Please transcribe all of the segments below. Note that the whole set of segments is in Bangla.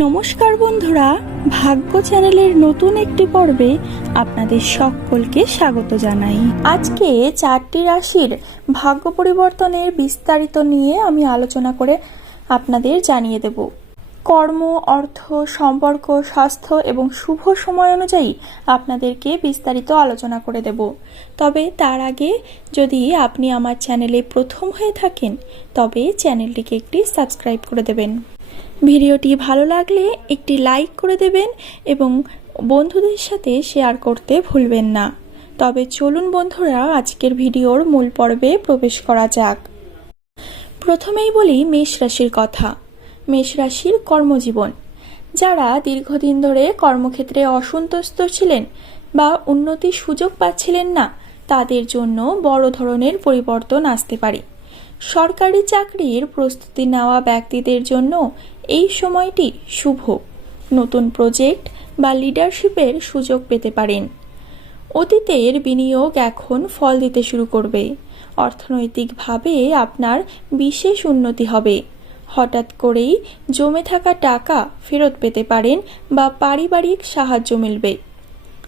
নমস্কার বন্ধুরা, ভাগ্য চ্যানেলের নতুন একটি পর্বে আপনাদের সকলকে স্বাগত জানাই। আজকে চারটি রাশির ভাগ্য পরিবর্তনের বিস্তারিত নিয়ে আমি আলোচনা করে আপনাদের জানিয়ে দেব। কর্ম, অর্থ, সম্পর্ক, স্বাস্থ্য এবং শুভ সময় অনুযায়ী আপনাদেরকে বিস্তারিত আলোচনা করে দেব। তবে তার আগে যদি আপনি আমার চ্যানেলে প্রথম হয়ে থাকেন, তবে চ্যানেলটিকে একটি সাবস্ক্রাইব করে দেবেন। ভিডিওটি ভালো লাগলে একটি লাইক করে দেবেন এবং বন্ধুদের সাথে শেয়ার করতে ভুলবেন না। তবে চলুন বন্ধুরা, আজকের ভিডিওর মূল পর্বে প্রবেশ করা যাক। প্রথমেই বলি মেষ রাশির কথা। মেষ রাশির কর্মজীবন। যারা দীর্ঘদিন ধরে কর্মক্ষেত্রে অসন্তুষ্ট ছিলেন বা উন্নতির সুযোগ পাচ্ছিলেন না, তাদের জন্য বড় ধরনের পরিবর্তন আসতে পারে। সরকারি চাকরির প্রস্তুতি নেওয়া ব্যক্তিদের জন্য এই সময়টি শুভ। নতুন প্রজেক্ট বা লিডারশিপের সুযোগ পেতে পারেন। অতীতের বিনিয়োগ এখন ফল দিতে শুরু করবে। অর্থনৈতিকভাবে আপনার বিশেষ উন্নতি হবে। হঠাৎ করেই জমে থাকা টাকা ফেরত পেতে পারেন বা পারিবারিক সাহায্য মিলবে।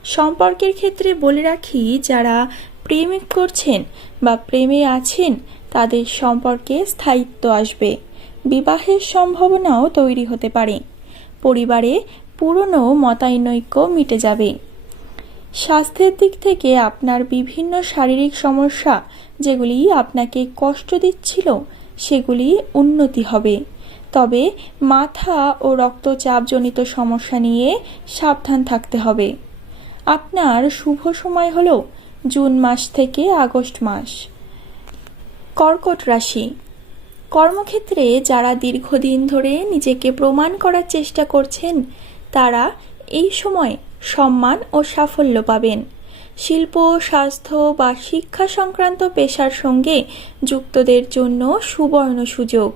সম্পর্কের ক্ষেত্রে বলে রাখি, যারা প্রেমিক করছেন বা প্রেমে আছেন তাদের সম্পর্কে স্থায়িত্ব আসবে। বিবাহের সম্ভাবনাও তৈরি হতে পারে। পরিবারে পুরনো মতানৈক্য মিটে যাবে। স্বাস্থ্যের দিক থেকে আপনার বিভিন্ন শারীরিক সমস্যা যেগুলি আপনাকে কষ্ট দিচ্ছিল, সেগুলি উন্নতি হবে। তবে মাথা ও রক্তচাপজনিত সমস্যা নিয়ে সাবধান থাকতে হবে। আপনার শুভ সময় হল জুন মাস থেকে আগস্ট মাস। কর্কট রাশি। কর্মক্ষেত্রে যারা দীর্ঘদিন ধরে নিজেকে প্রমাণ করার চেষ্টা করছেন, তারা এই সময় সম্মান ও সাফল্য পাবেন। শিল্প, স্বাস্থ্য বা শিক্ষা সংক্রান্ত পেশার সঙ্গে যুক্তদের জন্য সুবর্ণ সুযোগ।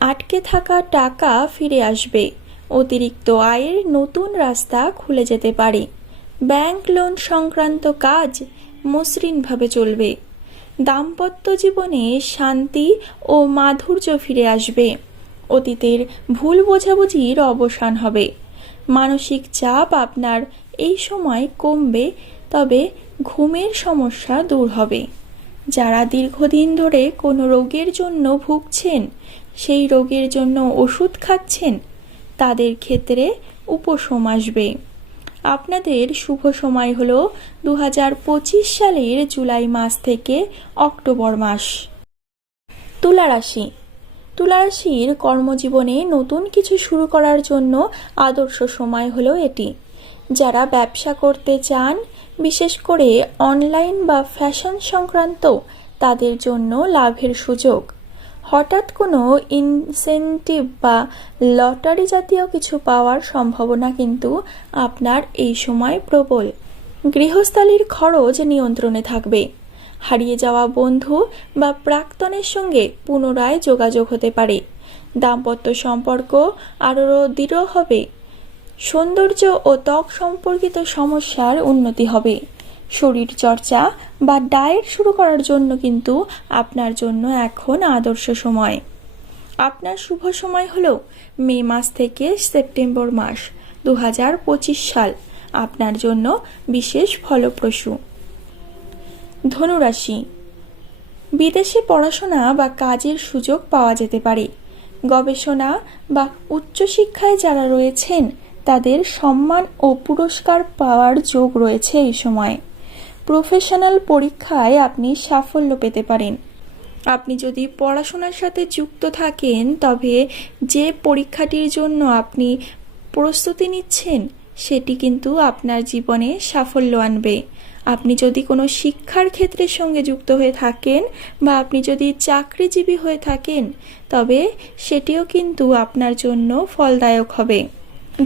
আটকে থাকা টাকা ফিরে আসবে। অতিরিক্ত আয়ের নতুন রাস্তা খুলে যেতে পারে। ব্যাংক লোন সংক্রান্ত কাজ মসৃণভাবে চলবে। দাম্পত্য জীবনে শান্তি ও মাধুর্য ফিরে আসবে। অতীতের ভুল বোঝাবুঝির অবসান হবে। মানসিক চাপ আপনার এই সময় কমবে, তবে ঘুমের সমস্যা দূর হবে। যারা দীর্ঘদিন ধরে কোনো রোগের জন্য ভুগছেন, সেই রোগের জন্য ওষুধ খাচ্ছেন, তাদের ক্ষেত্রে উপশম আসবে। আপনাদের শুভ সময় হল দু হাজার পঁচিশ সালের জুলাই মাস থেকে অক্টোবর মাস। তুলা রাশি তুলা কর্মজীবনে নতুন কিছু শুরু করার জন্য আদর্শ সময় হলো এটি। যারা ব্যবসা করতে চান, বিশেষ করে অনলাইন বা ফ্যাশন সংক্রান্ত, তাদের জন্য লাভের সুযোগ। হঠাৎ কোনো ইনসেন্টিভ বা লটারি জাতীয় কিছু পাওয়ার সম্ভাবনা কিন্তু আপনার এই সময় প্রবল। গৃহস্থালির খরচ নিয়ন্ত্রণে থাকবে। হারিয়ে যাওয়া বন্ধু বা প্রাক্তনের সঙ্গে পুনরায় যোগাযোগ হতে পারে। দাম্পত্য সম্পর্ক আরও দৃঢ় হবে। সৌন্দর্য ও ত্বক সম্পর্কিত সমস্যার উন্নতি হবে। শরীর চর্চা বা ডায়েট শুরু করার জন্য কিন্তু আপনার জন্য এখন আদর্শ সময়। আপনার শুভ সময় হল মে মাস থেকে সেপ্টেম্বর মাস দু হাজার পঁচিশ সাল, আপনার জন্য বিশেষ ফলপ্রসূ। ধনুরাশি। বিদেশে পড়াশোনা বা কাজের সুযোগ পাওয়া যেতে পারে। গবেষণা বা উচ্চশিক্ষায় যারা রয়েছেন, তাদের সম্মান ও পুরস্কার পাওয়ার যোগ রয়েছে এই সময়। প্রফেশনাল পরীক্ষায় আপনি সাফল্য পেতে পারেন। আপনি যদি পড়াশোনার সাথে যুক্ত থাকেন, তবে যে পরীক্ষাটির জন্য আপনি প্রস্তুতি নিচ্ছেন, সেটি কিন্তু আপনার জীবনে সাফল্য আনবে। আপনি যদি কোনো শিক্ষার ক্ষেত্রের সঙ্গে যুক্ত হয়ে থাকেন বা আপনি যদি চাকরিজীবী হয়ে থাকেন, তবে সেটিও কিন্তু আপনার জন্য ফলদায়ক হবে।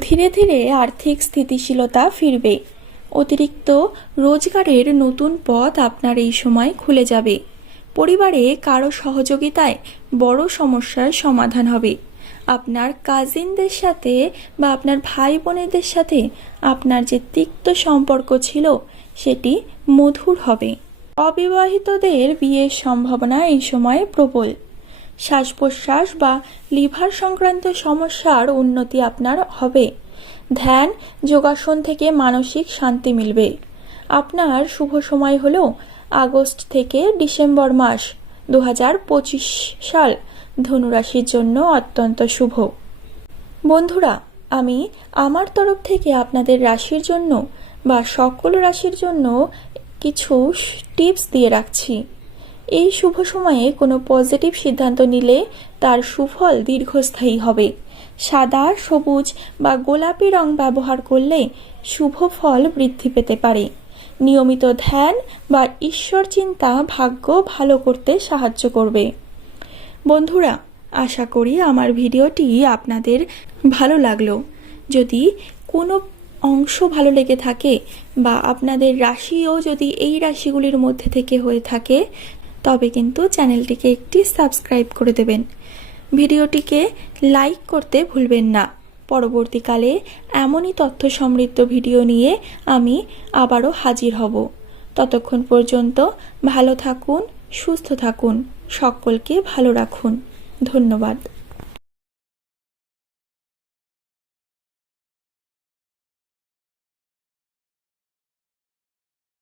ধীরে ধীরে আর্থিক স্থিতিশীলতা ফিরবে। অতিরিক্ত রোজগারের নতুন পথ আপনার এই সময় খুলে যাবে। পরিবারে কারও সহযোগিতায় বড় সমস্যার সমাধান হবে। আপনার কাজিনদের সাথে বা আপনার ভাই বোনেদের সাথে আপনার যে তিক্ত সম্পর্ক ছিল, সেটি মধুর হবে। অবিবাহিতদের বিয়ের সম্ভাবনা এই সময় প্রবল। শ্বাস প্রশ্বাস বা লিভার সংক্রান্ত সমস্যার উন্নতি আপনার হবে। ধ্যান, যোগাসন থেকে মানসিক শান্তি মিলবে। আপনার শুভ সময় হলো আগস্ট থেকে ডিসেম্বর মাস দু হাজার পঁচিশ সাল। ধনুরাশির জন্য অত্যন্ত শুভ। বন্ধুরা, আমি আমার তরফ থেকে আপনাদের রাশির জন্য বা সকল রাশির জন্য কিছু টিপস দিয়ে রাখছি। এই শুভ সময়ে কোনো পজিটিভ সিদ্ধান্ত নিলে তার সুফল দীর্ঘস্থায়ী হবে। সাদা, সবুজ বা গোলাপি রং ব্যবহার করলে শুভ ফল বৃদ্ধি পেতে পারে। নিয়মিত ধ্যান বা ঈশ্বর চিন্তা ভাগ্য ভালো করতে সাহায্য করবে। বন্ধুরা, আশা করি আমার ভিডিওটি আপনাদের ভালো লাগল। যদি কোনো অংশ ভালো লেগে থাকে বা আপনাদের রাশিও যদি এই রাশিগুলির মধ্যে থেকে হয়ে থাকে, তবে কিন্তু চ্যানেলটিকে একটি সাবস্ক্রাইব করে দেবেন। ভিডিওটিকে লাইক করতে ভুলবেন না। পরবর্তীকালে এমনই তথ্য সমৃদ্ধ ভিডিও নিয়ে আমি আবারও হাজির হব। ততক্ষণ পর্যন্ত ভালো থাকুন, সুস্থ থাকুন, সকলকে ভালো রাখুন। ধন্যবাদ।